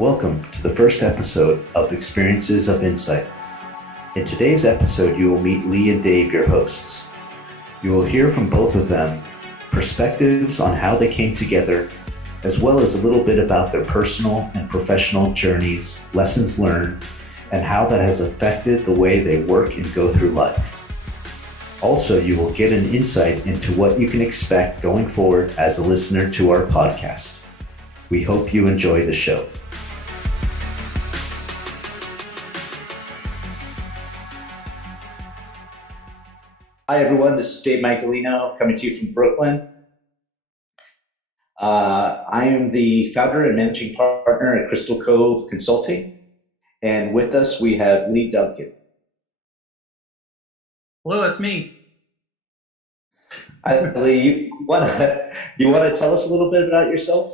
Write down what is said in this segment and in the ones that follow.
Welcome to the first episode of Experiences of Insight. In today's episode, you will meet Lee and Dave, your hosts. You will hear from both of them perspectives on how they came together, as well as a little bit about their personal and professional journeys, lessons learned, and how that has affected the way they work and go through life. Also, you will get an insight into what you can expect going forward as a listener to our podcast. We hope you enjoy the show. Hi, everyone. This is Dave Magdaleno coming to you from Brooklyn. I am the founder and managing partner at Crystal Cove Consulting. And with us, we have Lee Duncan. Hello, that's me. Hi, Lee. You want to tell us a little bit about yourself?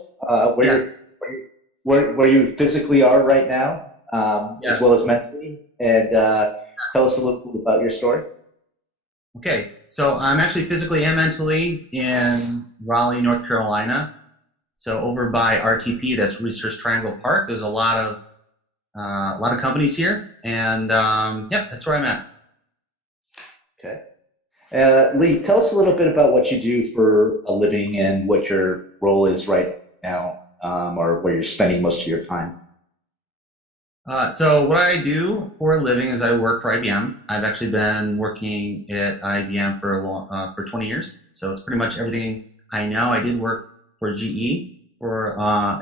Yes. Where you physically are right now, Yes. as well as mentally, and tell us a little bit about your story. Okay, so I'm actually physically and mentally in Raleigh, North Carolina. So over by RTP, that's Research Triangle Park. There's a lot of companies here, and that's where I'm at. Okay. Lee, tell us a little bit about what you do for a living and what your role is right now, or where you're spending most of your time. So what I do for a living is I work for IBM. I've actually been working at IBM for 20 years. So it's pretty much everything I know. I did work for GE for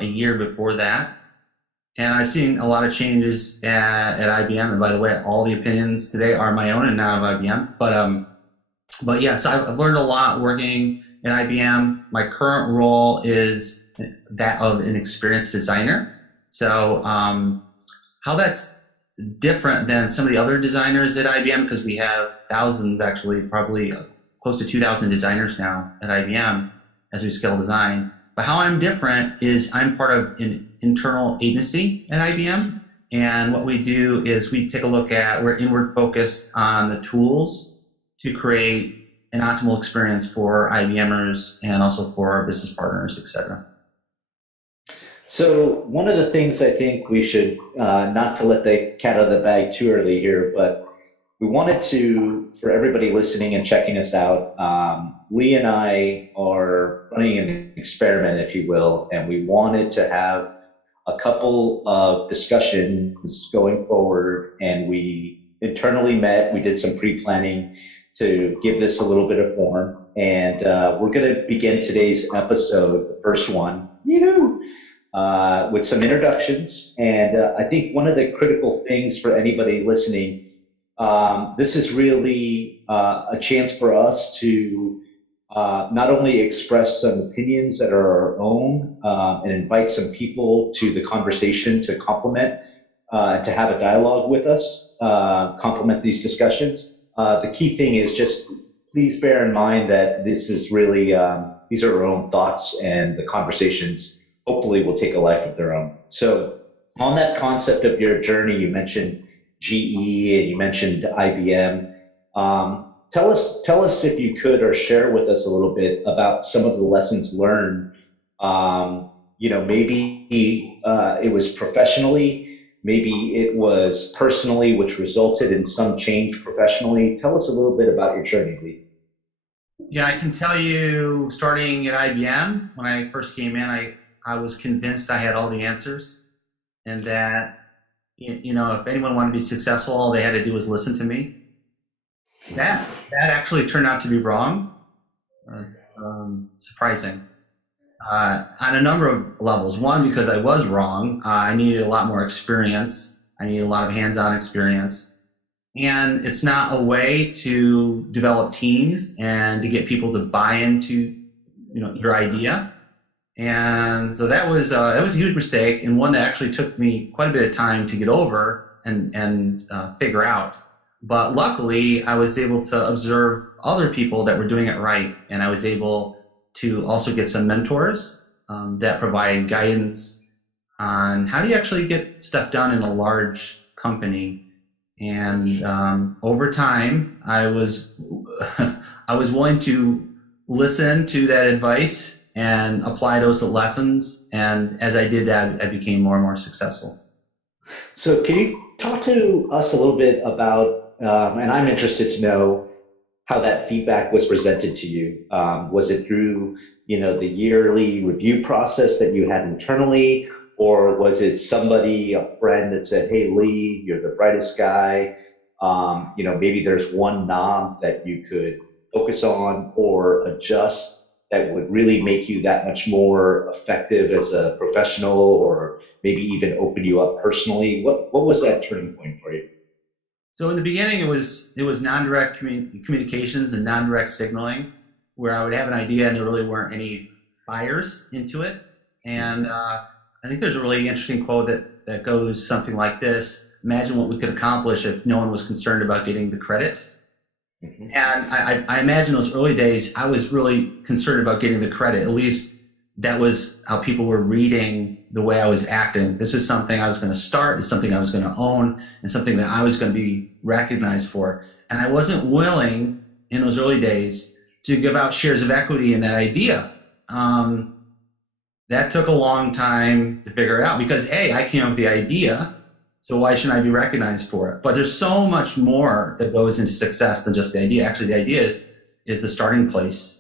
a year before that. And I've seen a lot of changes at IBM. And by the way, all the opinions today are my own and not of IBM. But yeah, so I've learned a lot working at IBM. My current role is that of an experienced designer. So how that's different than some of the other designers at IBM, because we have thousands, actually, probably close to 2,000 designers now at IBM as we scale design. But how I'm different is I'm part of an internal agency at IBM. And what we do is we take a look at, we're inward focused on the tools to create an optimal experience for IBMers and also for our business partners, et cetera. So one of the things I think we should, not to let the cat out of the bag too early here, but we wanted to, for everybody listening and checking us out, Lee and I are running an experiment, if you will, and we wanted to have a couple of discussions going forward, and we internally met, we did some pre-planning to give this a little bit of form, and we're going to begin today's episode, the first one, with some introductions. And I think one of the critical things for anybody listening, this is really a chance for us to not only express some opinions that are our own, and invite some people to the conversation to complement, to have a dialogue with us, complement these discussions. The key thing is just please bear in mind that this is really, these are our own thoughts, and the conversations hopefully will take a life of their own. So on that concept of your journey, you mentioned GE and you mentioned IBM. Tell us if you could, or share with us a little bit about some of the lessons learned. Maybe it was professionally, maybe it was personally, which resulted in some change professionally. Tell us a little bit about your journey, Lee. Yeah, I can tell you, starting at IBM, when I first came in, I was convinced I had all the answers, and that, if anyone wanted to be successful, all they had to do was listen to me. That actually turned out to be wrong. Surprising. On a number of levels. One, because I was wrong. I needed a lot more experience. I needed a lot of hands-on experience. And it's not a way to develop teams and to get people to buy into, your idea. And so that was a huge mistake, and one that actually took me quite a bit of time to get over and figure out. But luckily, I was able to observe other people that were doing it right, and I was able to also get some mentors that provide guidance on how do you actually get stuff done in a large company. And over time, I was willing to listen to that advice and apply those lessons. And as I did that, I became more and more successful. So can you talk to us a little bit about, and I'm interested to know how that feedback was presented to you. Was it through, the yearly review process that you had internally, or was it somebody, a friend that said, "Hey, Lee, you're the brightest guy. Maybe there's one knob that you could focus on or adjust that would really make you that much more effective as a professional, or maybe even open you up personally." What was that turning point for you? So in the beginning, it was non-direct communications and non-direct signaling, where I would have an idea and there really weren't any buyers into it. And I think there's a really interesting quote that goes something like this: "Imagine what we could accomplish if no one was concerned about getting the credit." Mhm. And I imagine those early days, I was really concerned about getting the credit. At least that was how people were reading the way I was acting. This is something I was going to start, it's something I was going to own, and something that I was going to be recognized for. And I wasn't willing in those early days to give out shares of equity in that idea. Um, that took a long time to figure out because A, I came up with the idea, so why shouldn't I be recognized for it? But there's so much more that goes into success than just the idea. Actually, the idea is the starting place.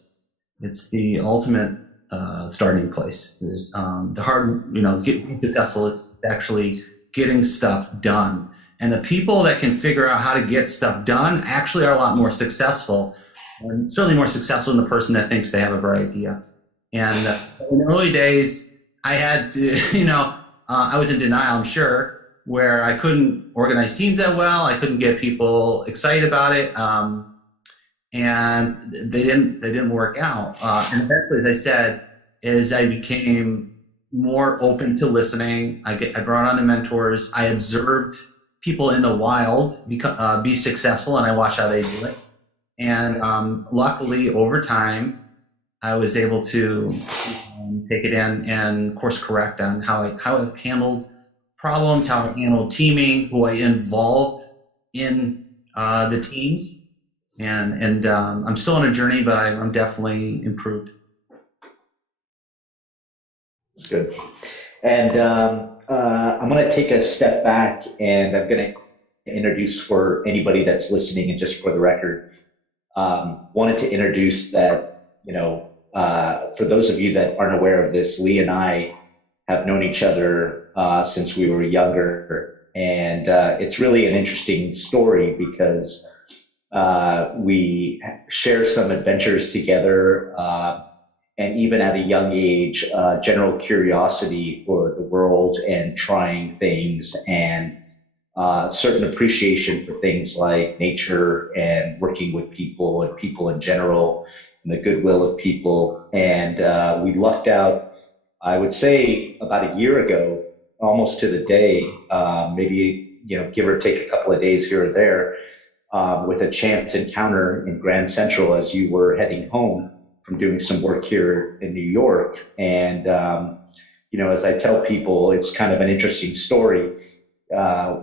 It's the ultimate starting place. The hard, getting successful is actually getting stuff done. And the people that can figure out how to get stuff done actually are a lot more successful, and certainly more successful than the person that thinks they have a bright idea. And in the early days, I had to, I was in denial, I'm sure, where I couldn't organize teams that well. I couldn't get people excited about it. And they didn't work out. And eventually, as I said, as I became more open to listening, I brought on the mentors. I observed people in the wild be successful, and I watched how they do it. And luckily, over time, I was able to take it in and course correct on how I handled problems, how I handled teaming, who I involved in the teams, and I'm still on a journey, but I'm definitely improved. That's good. And I'm going to take a step back, and I'm going to introduce for anybody that's listening, and just for the record, wanted to introduce that, for those of you that aren't aware of this, Lee and I have known each other since we were younger. And it's really an interesting story because we share some adventures together. And even at a young age, general curiosity for the world and trying things, and certain appreciation for things like nature and working with people and people in general and the goodwill of people. And we lucked out, I would say, about a year ago, almost to the day, maybe, give or take a couple of days here or there, with a chance encounter in Grand Central as you were heading home from doing some work here in New York. And, as I tell people, it's kind of an interesting story. Uh,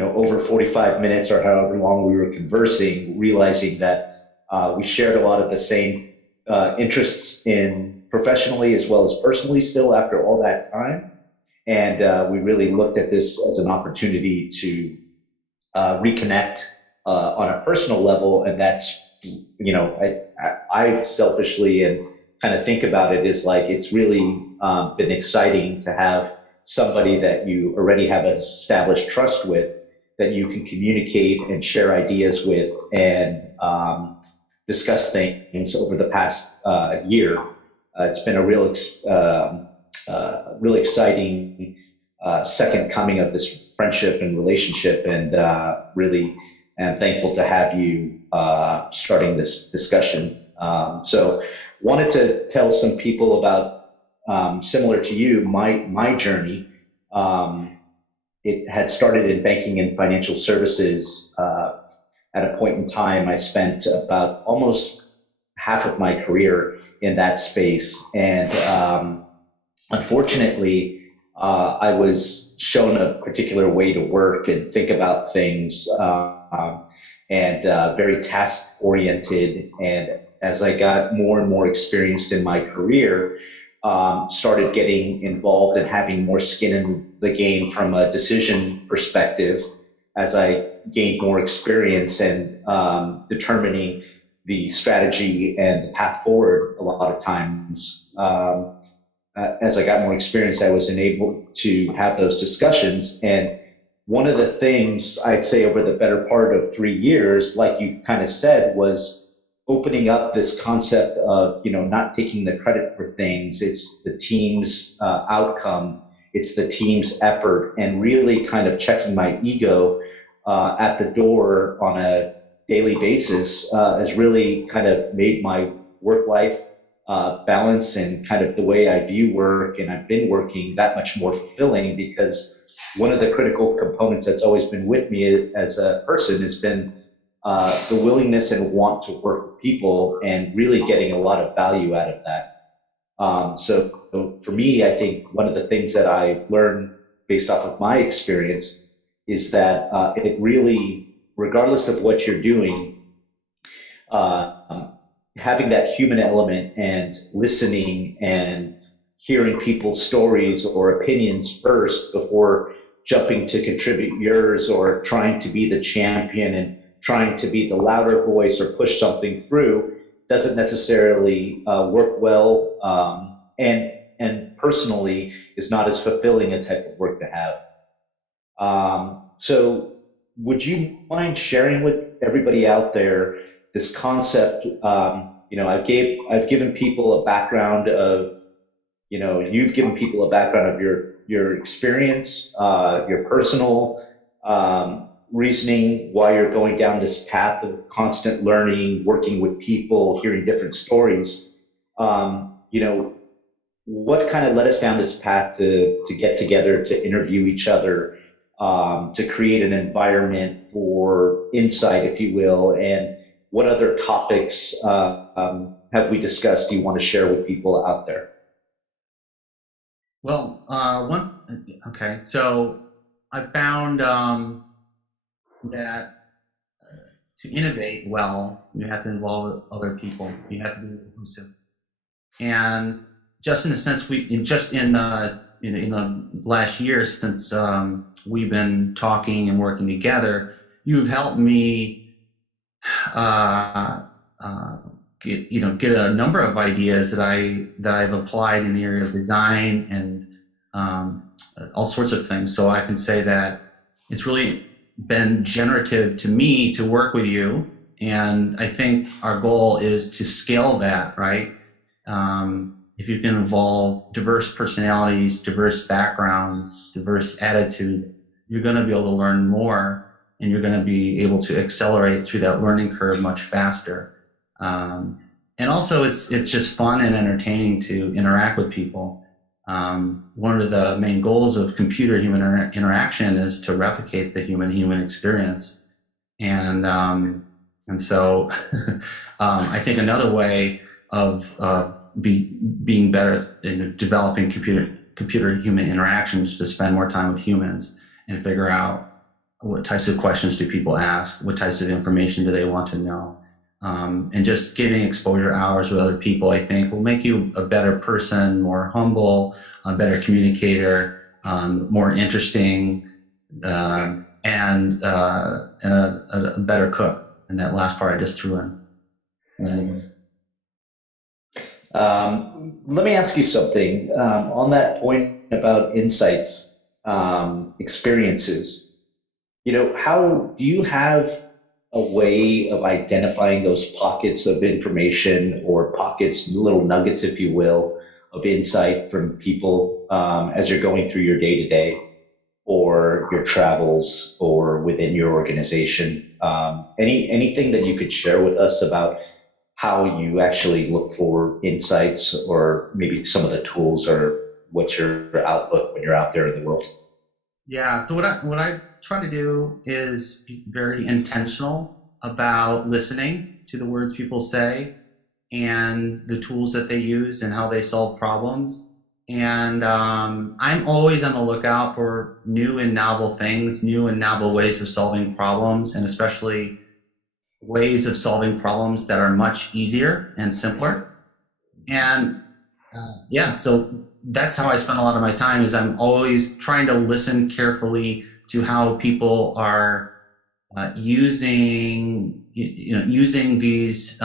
over 45 minutes or however long we were conversing, realizing that we shared a lot of the same interests in professionally as well as personally still after all that time. And we really looked at this as an opportunity to reconnect on a personal level. And that's, I selfishly and kind of think about it as like, it's really been exciting to have somebody that you already have established trust with, that you can communicate and share ideas with, and discuss things over the past year. It's been a really exciting second coming of this friendship and relationship, and really am thankful to have you starting this discussion. So, wanted to tell some people about, similar to you, my journey. Um, it had started in banking and financial services. At a point in time, I spent about almost half of my career in that space, and unfortunately, I was shown a particular way to work and think about things, and very task oriented. And as I got more and more experienced in my career, started getting involved and having more skin in the game from a decision perspective as I gained more experience and determining the strategy and the path forward a lot of times. As I got more experience, I was enabled to have those discussions. And one of the things I'd say over the better part of 3 years, like you kind of said, was opening up this concept of, not taking the credit for things. It's the team's outcome. It's the team's effort, and really kind of checking my ego at the door on a daily basis has really kind of made my work life balance and kind of the way I view work and I've been working that much more fulfilling, because one of the critical components that's always been with me as a person has been the willingness and want to work with people and really getting a lot of value out of that. So for me, I think one of the things that I've learned based off of my experience is that it really, regardless of what you're doing, uh, having that human element and listening and hearing people's stories or opinions first before jumping to contribute yours or trying to be the champion and trying to be the louder voice or push something through doesn't necessarily work well, and personally is not as fulfilling a type of work to have. So would you mind sharing with everybody out there this concept? I've given people a background of, you've given people a background of your experience, your personal reasoning why you're going down this path of constant learning, working with people, hearing different stories. What kind of led us down this path to get together, to interview each other, to create an environment for insight, if you will, and what other topics have we discussed you want to share with people out there? Well, okay, so I found that to innovate well, you have to involve other people. You have to be inclusive. And just in the sense just in the last year since we've been talking and working together, you've helped me uh, get a number of ideas that I've applied in the area of design and all sorts of things. So I can say that it's really been generative to me to work with you, and I think our goal is to scale that, right? If you can involve diverse personalities, diverse backgrounds, diverse attitudes, you're going to be able to learn more, and you're going to be able to accelerate through that learning curve much faster. And also, it's just fun and entertaining to interact with people. One of the main goals of computer-human interaction is to replicate the human-human experience, and so I think another way of being better in developing computer-human interactions is to spend more time with humans and figure out what types of questions do people ask, what types of information do they want to know. And just getting exposure hours with other people, I think, will make you a better person, more humble, a better communicator, more interesting, and a better cook. And that last part I just threw in. Anyway. Let me ask you something on that point about insights, experiences. How do you have a way of identifying those pockets of information or pockets, little nuggets, if you will, of insight from people as you're going through your day to day or your travels or within your organization? Anything that you could share with us about how you actually look for insights, or maybe some of the tools, or what's your outlook when you're out there in the world? Yeah. So what I try to do is be very intentional about listening to the words people say and the tools that they use and how they solve problems. And I'm always on the lookout for new and novel things, new and novel ways of solving problems, and especially ways of solving problems that are much easier and simpler. And yeah, so that's how I spend a lot of my time. Is I'm always trying to listen carefully to how people are using these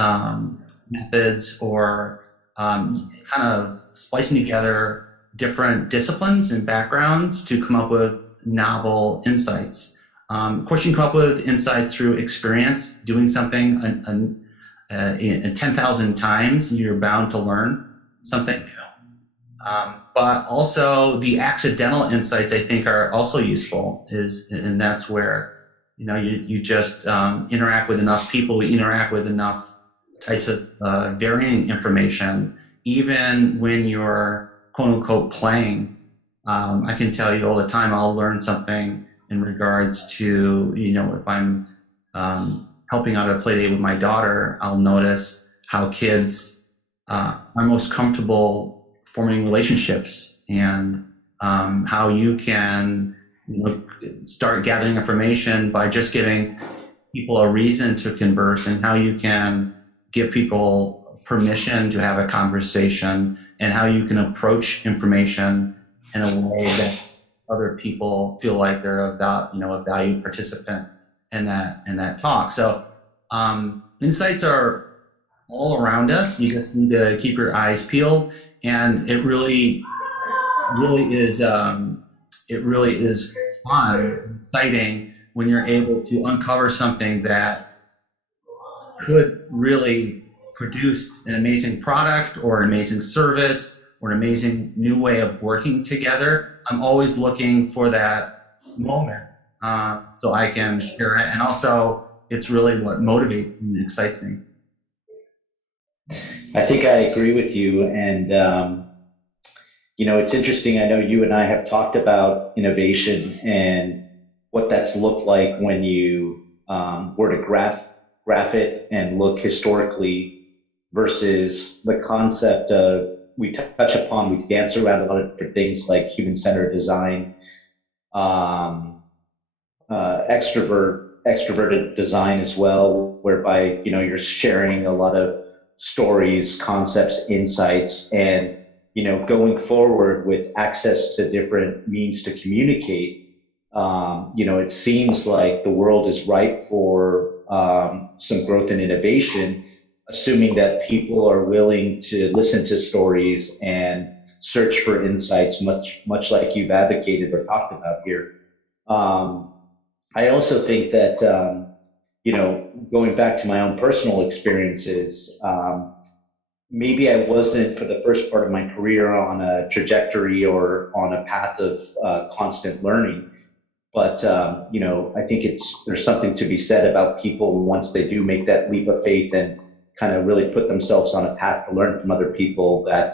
methods, or kind of splicing together different disciplines and backgrounds to come up with novel insights. Of course, you can come up with insights through experience, doing something 10,000 times, and you're bound to learn something new. But also the accidental insights, I think, are also useful. And that's where you just interact with enough people, we interact with enough types of varying information, even when you're quote unquote playing. I can tell you all the time, I'll learn something in regards to, if I'm helping out at a play date with my daughter, I'll notice how kids are most comfortable forming relationships, and how you can start gathering information by just giving people a reason to converse, and how you can give people permission to have a conversation, and how you can approach information in a way that other people feel like they're a valued participant in that talk. So insights are all around us. You just need to keep your eyes peeled, and it really is fun and exciting when you're able to uncover something that could really produce an amazing product or an amazing service or an amazing new way of working together. I'm always looking for that moment so I can share it. And also, it's really what motivates and excites me. I think I agree with you. And, it's interesting. I know you and I have talked about innovation and what that's looked like when you were to graph it and look historically versus the concept of, we dance around a lot of different things like human-centered design, extroverted design as well, whereby, you're sharing a lot of stories, concepts, insights, and, going forward with access to different means to communicate, it seems like the world is ripe for some growth and innovation, assuming that people are willing to listen to stories and search for insights, much like you've advocated or talked about here. Um, I also think that, going back to my own personal experiences, maybe I wasn't for the first part of my career on a trajectory or on a path of constant learning. But, I think there's something to be said about people once they do make that leap of faith and kind of really put themselves on a path to learn from other people, that,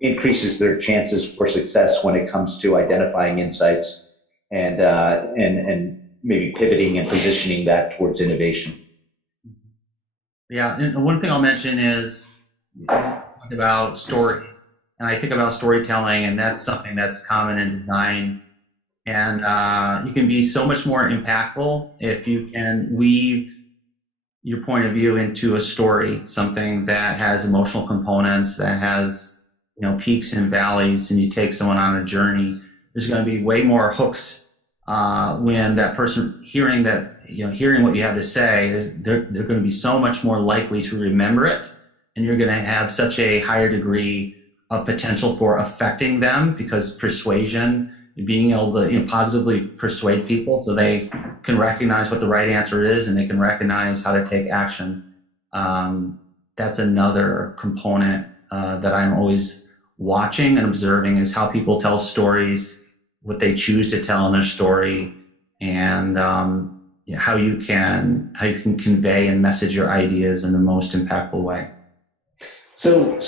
increases their chances for success when it comes to identifying insights and maybe pivoting and positioning that towards innovation. Yeah, and one thing I'll mention is talk about story, and I think about storytelling, and that's something that's common in design. And you can be so much more impactful if you can weave your point of view into a story, something that has emotional components, that has peaks and valleys, and you take someone on a journey. There's going to be way more hooks when that person hearing what you have to say. They're going to be so much more likely to remember it, and you're going to have such a higher degree of potential for affecting them, because persuasion, being able to positively persuade people so they can recognize what the right answer is and they can recognize how to take action. That's another component that I'm always watching and observing, is how people tell stories, what they choose to tell in their story, and how you can convey and message your ideas in the most impactful way. So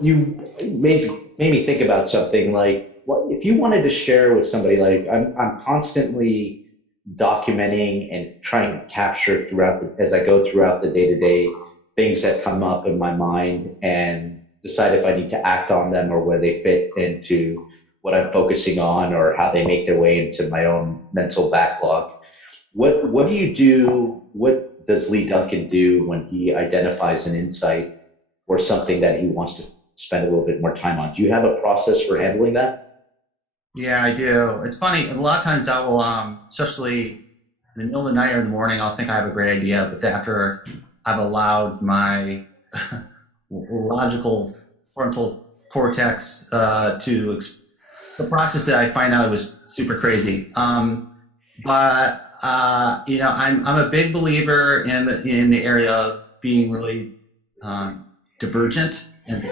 you made me think about something like, what if you wanted to share with somebody, like I'm constantly documenting and trying to capture as I go throughout the day to day things that come up in my mind and decide if I need to act on them or where they fit into what I'm focusing on or how they make their way into my own mental backlog. What do you do? What does Lee Duncan do when he identifies an insight or something that he wants to spend a little bit more time on? Do you have a process for handling that? Yeah, I do. It's funny. A lot of times I will, especially in the middle of the night or in the morning, I'll think I have a great idea, but after I've allowed my logical frontal cortex to process it, I find out it was super crazy. But I'm a big believer in the area of being really divergent and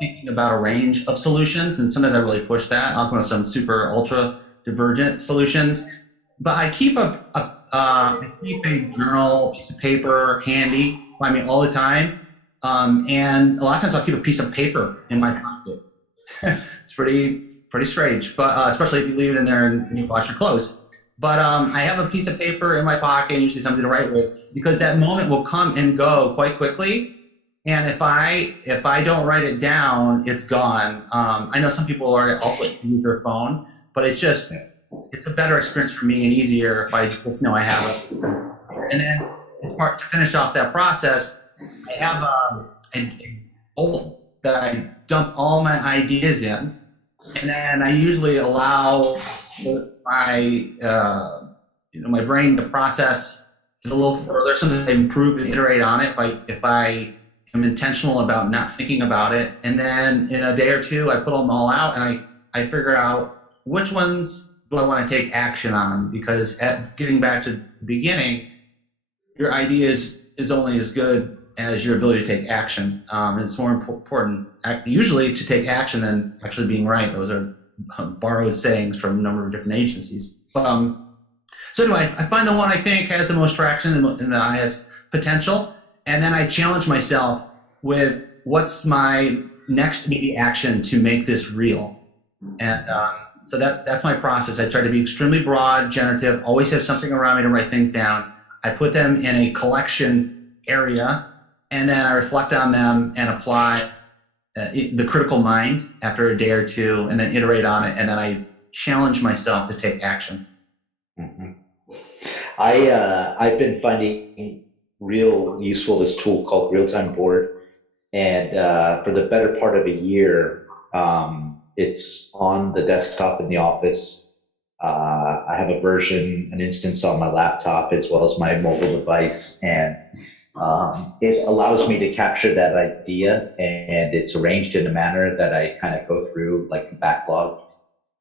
thinking about a range of solutions. And sometimes I really push that. I'll go with some super ultra divergent solutions. But I keep a journal, piece of paper handy by me all the time. And a lot of times I'll keep a piece of paper in my pocket. It's pretty strange, but especially if you leave it in there and you wash your clothes. But I have a piece of paper in my pocket, usually something to write with, because that moment will come and go quite quickly. And if I don't write it down, it's gone. I know some people are also use their phone, but it's a better experience for me and easier if I just know I have it. And then to finish off that process, I have a bowl that I dump all my ideas in, and then I usually allow my my brain to process it a little further. Sometimes I improve and iterate on it if I am intentional about not thinking about it, and then in a day or two I put them all out and I figure out which ones do I want to take action on, because getting back to the beginning, your idea is only as good as your ability to take action. And it's more important usually to take action than actually being right. Those are borrowed sayings from a number of different agencies. So anyway, I find the one I think has the most traction and the highest potential, and then I challenge myself with what's my next immediate action to make this real. And so that's my process. I try to be extremely broad, generative, always have something around me to write things down. I put them in a collection area, and then I reflect on them and apply the critical mind after a day or two, and then iterate on it, and then I challenge myself to take action. Mm-hmm. I've been finding real useful this tool called Real Time Board, and for the better part of a year, it's on the desktop in the office. I have a version, an instance on my laptop as well as my mobile device, and it allows me to capture that idea, and it's arranged in a manner that I kind of go through like a backlog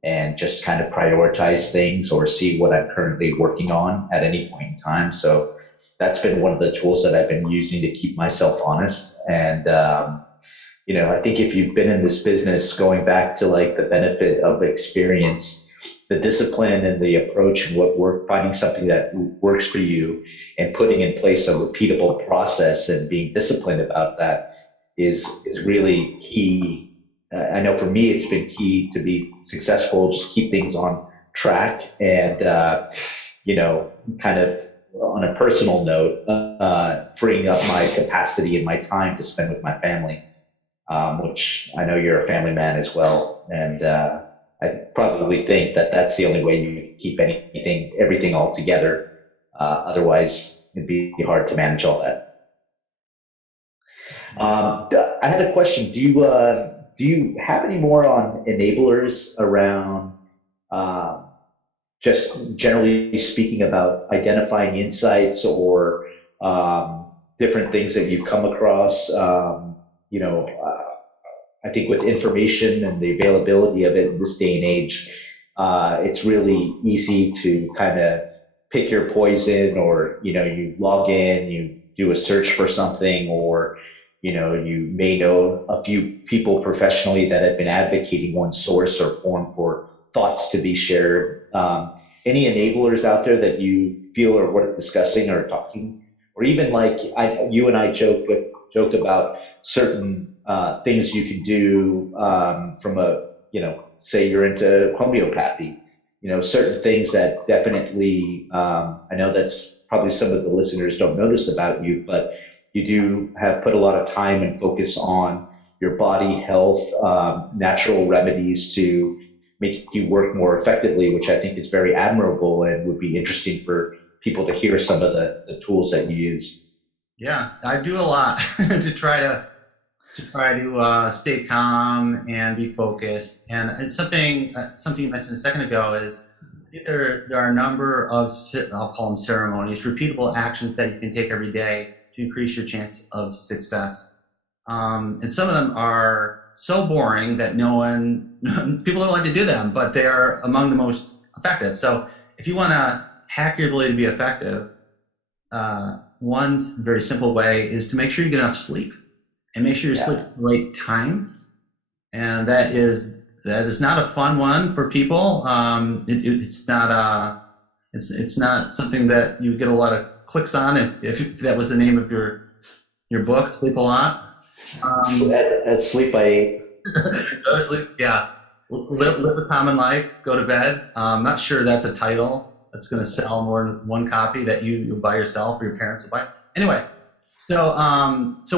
and just kind of prioritize things or see what I'm currently working on at any point in time. So that's been one of the tools that I've been using to keep myself honest. And, I think if you've been in this business, going back to like the benefit of experience, the discipline and the approach and finding something that works for you and putting in place a repeatable process and being disciplined about that is really key. I know for me, it's been key to be successful, just keep things on track and, kind of on a personal note, freeing up my capacity and my time to spend with my family, which I know you're a family man as well. And, I probably think that that's the only way you keep everything all together. Otherwise, it'd be hard to manage all that. I had a question. Do you have any more on enablers around just generally speaking about identifying insights or different things that you've come across? I think with information and the availability of it in this day and age, it's really easy to kind of pick your poison, or, you log in, you do a search for something, or, you may know a few people professionally that have been advocating one source or form for thoughts to be shared. Any enablers out there that you feel are worth discussing or talking, or even like you and I joke about certain things you can do from say you're into homeopathy, certain things that definitely, I know that's probably some of the listeners don't notice about you, but you do have put a lot of time and focus on your body health, natural remedies to make you work more effectively, which I think is very admirable and would be interesting for people to hear some of the tools that you use? Yeah, I do a lot to stay calm and be focused. And it's something you mentioned a second ago is I think there are a number of I'll call them ceremonies, repeatable actions that you can take every day to increase your chance of success. And some of them are so boring that people don't like to do them, but they are among the most effective. So if you want to hack your ability to be effective, one very simple way is to make sure you get enough sleep and make sure you sleep at the right time. And that is not a fun one for people. It's not something that you get a lot of clicks on. If that was the name of your book, Sleep a Lot. At sleep, I Go to sleep. Yeah. Live a common life. Go to bed. I'm not sure that's a title that's going to sell more than one copy that you buy yourself or your parents will buy. Anyway, so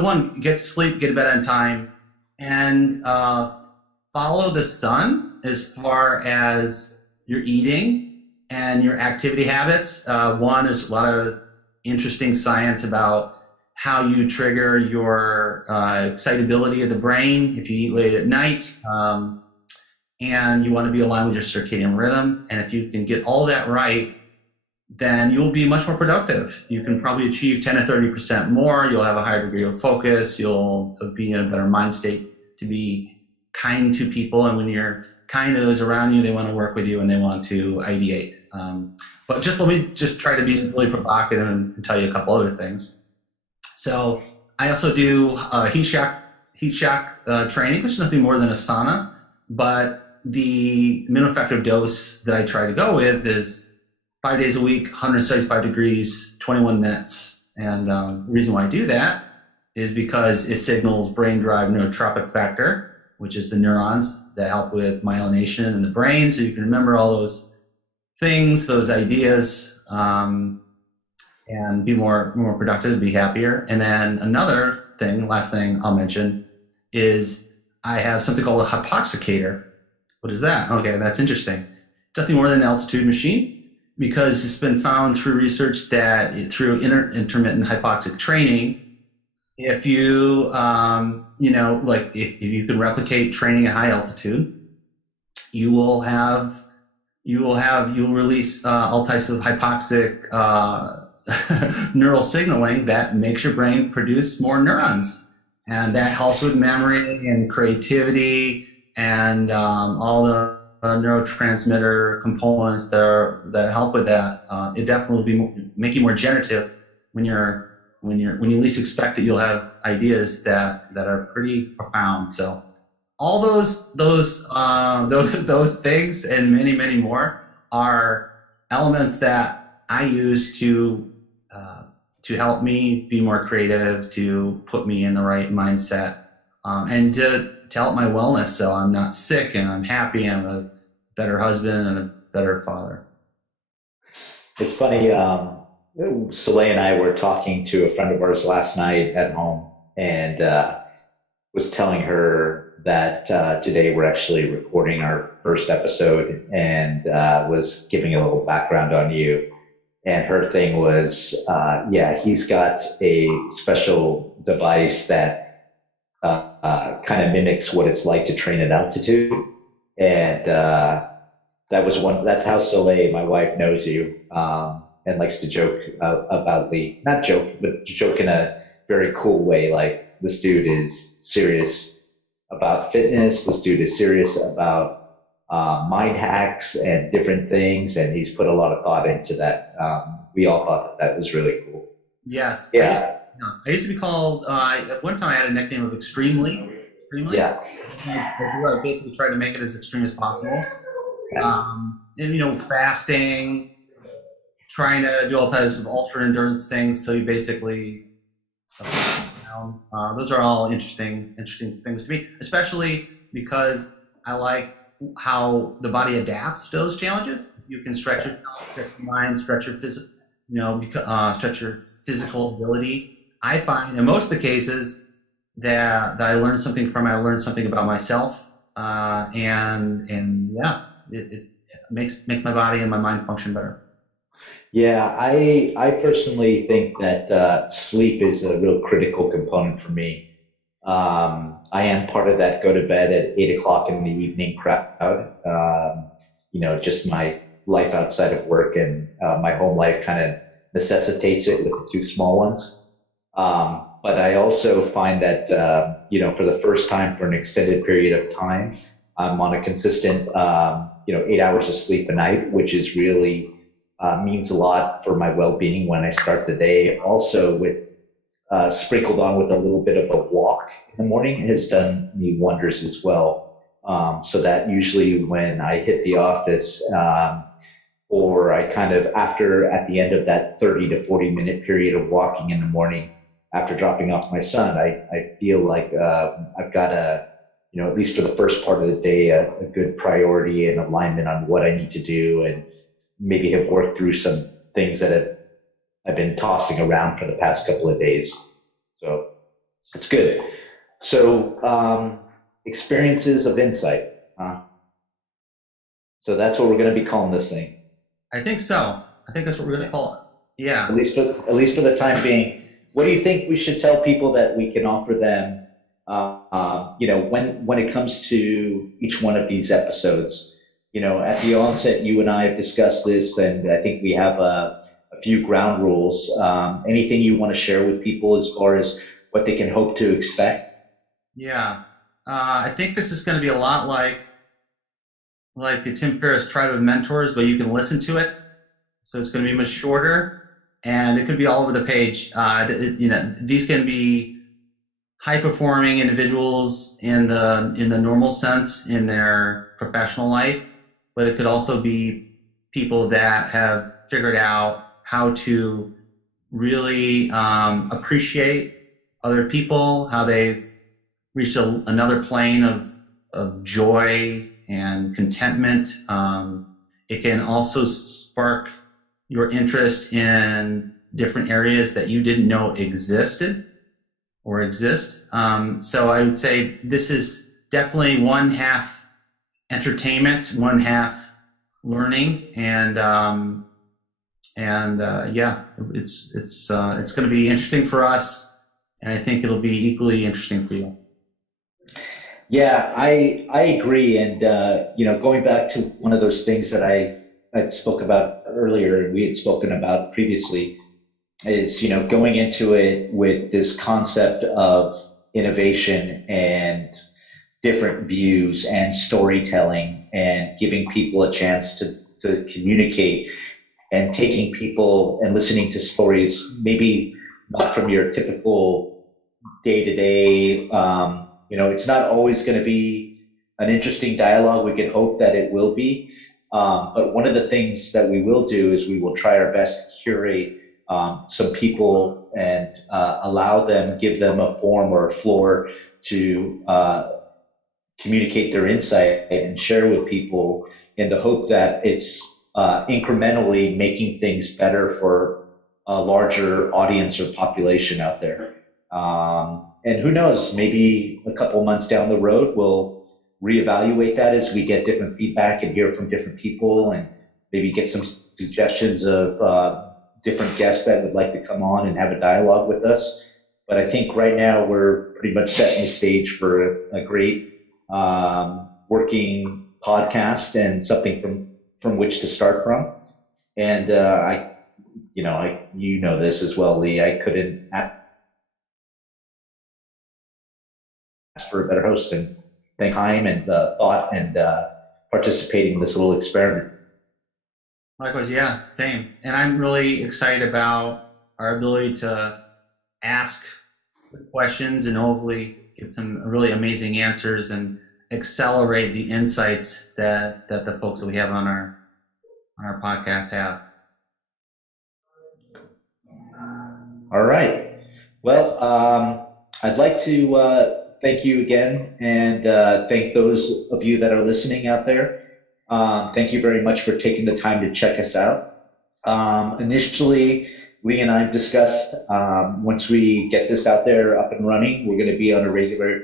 one, get to sleep, get to bed on time, and follow the sun as far as your eating and your activity habits. There's a lot of interesting science about how you trigger your excitability of the brain if you eat late at night. And you want to be aligned with your circadian rhythm. And if you can get all that right, then you'll be much more productive. You can probably achieve 10 to 30% more. You'll have a higher degree of focus. You'll be in a better mind state to be kind to people. And when you're kind to those around you, they want to work with you and they want to ideate. But let me try to be really provocative and tell you a couple other things. So I also do heat shock training, which is nothing more than a sauna, but the minimum effective dose that I try to go with is 5 days a week, 175 degrees, 21 minutes. And the reason why I do that is because it signals brain-derived neurotrophic factor, which is the neurons that help with myelination in the brain, so you can remember all those things, those ideas, and be more productive, be happier. And then another thing, last thing I'll mention, is I have something called a hypoxicator. What is that? Okay, that's interesting. It's nothing more than an altitude machine, because it's been found through research that through intermittent hypoxic training, if you if you can replicate training at high altitude, you'll release all types of hypoxic neural signaling that makes your brain produce more neurons, and that helps with memory and creativity and all the neurotransmitter components that help with that. It definitely will make you more generative when you least expect it. You'll have ideas that are pretty profound. So all those things and many more are elements that I use to help me be more creative, to put me in the right mindset, and to help my wellness, so I'm not sick and I'm happy and I'm a better husband and a better father. It's funny. Soleil and I were talking to a friend of ours last night at home, and was telling her that today we're actually recording our first episode, and was giving a little background on you. And her thing was, he's got a special device that kind of mimics what it's like to train at altitude. And that's how Soleil, my wife, knows you, and likes to joke about not joke, but joke in a very cool way. Like, this dude is serious about fitness. This dude is serious about mind hacks and different things, and he's put a lot of thought into that. We all thought that was really cool. Yes. Yeah. I used to be called, at one time I had a nickname of Extremely. Yeah. I basically tried to make it as extreme as possible. And, fasting, trying to do all types of ultra endurance things till you basically down. Those are all interesting things to me, especially because I like how the body adapts to those challenges. You can stretch yourself, stretch your mind, stretch your stretch your physical ability. I find in most of the cases that I learn something from it. I learn something about myself, it makes my body and my mind function better. Yeah, I personally think that sleep is a real critical component for me. I am part of that go to bed at 8 o'clock in the evening crowd. Just my life outside of work and my home life kind of necessitates it with the two small ones. But I also find that, for the first time for an extended period of time, I'm on a consistent, 8 hours of sleep a night, which is really means a lot for my well-being when I start the day. Also, with sprinkled on with a little bit of a walk in the morning has done me wonders as well. So that usually when I hit the office, or I kind of after at the end of that 30 to 40 minute period of walking in the morning after dropping off my son, I feel like I've got at least for the first part of the day, a good priority and alignment on what I need to do and maybe have worked through some things that I've been tossing around for the past couple of days. So it's good. So experiences of insight. So that's what we're going to be calling this thing, I think so. I think that's what we're going to call it. Yeah. at least for the time being. What do you think we should tell people that we can offer them? When it comes to each one of these episodes, at the onset, you and I have discussed this, and I think we have a few ground rules. Anything you want to share with people as far as what they can hope to expect? Yeah. I think this is going to be a lot like the Tim Ferriss Tribe of Mentors, but you can listen to it. So it's going to be much shorter, and it could be all over the page. These can be high performing individuals in the normal sense in their professional life, but it could also be people that have figured out how to really appreciate other people, how they've reached another plane of joy and contentment. It can also spark your interest in different areas that you didn't know existed or exist. So I would say this is definitely one half entertainment, one half learning, and yeah, it's going to be interesting for us, and I think it'll be equally interesting for you. Yeah, I agree. And going back to one of those things that I spoke about earlier, and we had spoken about previously, is going into it with this concept of innovation and different views and storytelling and giving people a chance to communicate and taking people and listening to stories maybe not from your typical day to day. It's not always going to be an interesting dialogue. We can hope that it will be. But one of the things that we will do is we will try our best to curate some people and give them a forum or a floor to communicate their insight and share with people in the hope that it's incrementally making things better for a larger audience or population out there. And who knows, maybe a couple months down the road, we'll reevaluate that as we get different feedback and hear from different people and maybe get some suggestions of different guests that would like to come on and have a dialogue with us. But I think right now we're pretty much setting the stage for a great working podcast and something from which to start from. And this as well, Lee. I couldn't ask for a better host, and thank time and thought and participating in this little experiment. Likewise, yeah, same. And I'm really excited about our ability to ask questions and hopefully get some really amazing answers and accelerate the insights that the folks that we have on our podcast have. All right. Well, I'd like to thank you again and thank those of you that are listening out there. Thank you very much for taking the time to check us out. Initially, Lee and I discussed once we get this out there up and running, we're going to be on a regular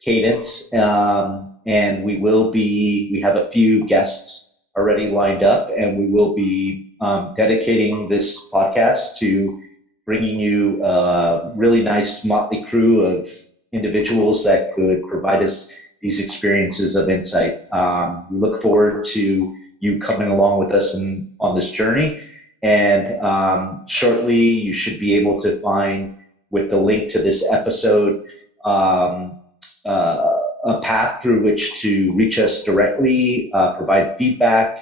cadence, and we have a few guests already lined up, and we will be dedicating this podcast to bringing you a really nice motley crew of individuals that could provide us these experiences of insight. We look forward to you coming along with us on this journey. And shortly, you should be able to find, with the link to this episode, a path through which to reach us directly, provide feedback,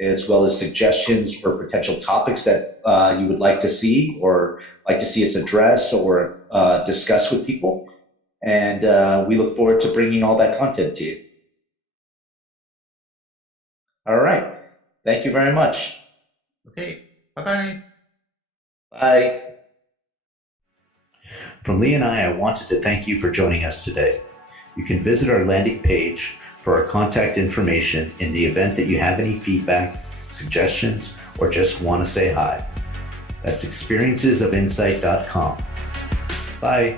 as well as suggestions for potential topics that you would like to see or like to see us address or discuss with people. And we look forward to bringing all that content to you. All right. Thank you very much. Okay. Bye-bye. Bye. From Lee and I wanted to thank you for joining us today. You can visit our landing page for our contact information in the event that you have any feedback, suggestions, or just want to say hi. That's experiencesofinsight.com. Bye.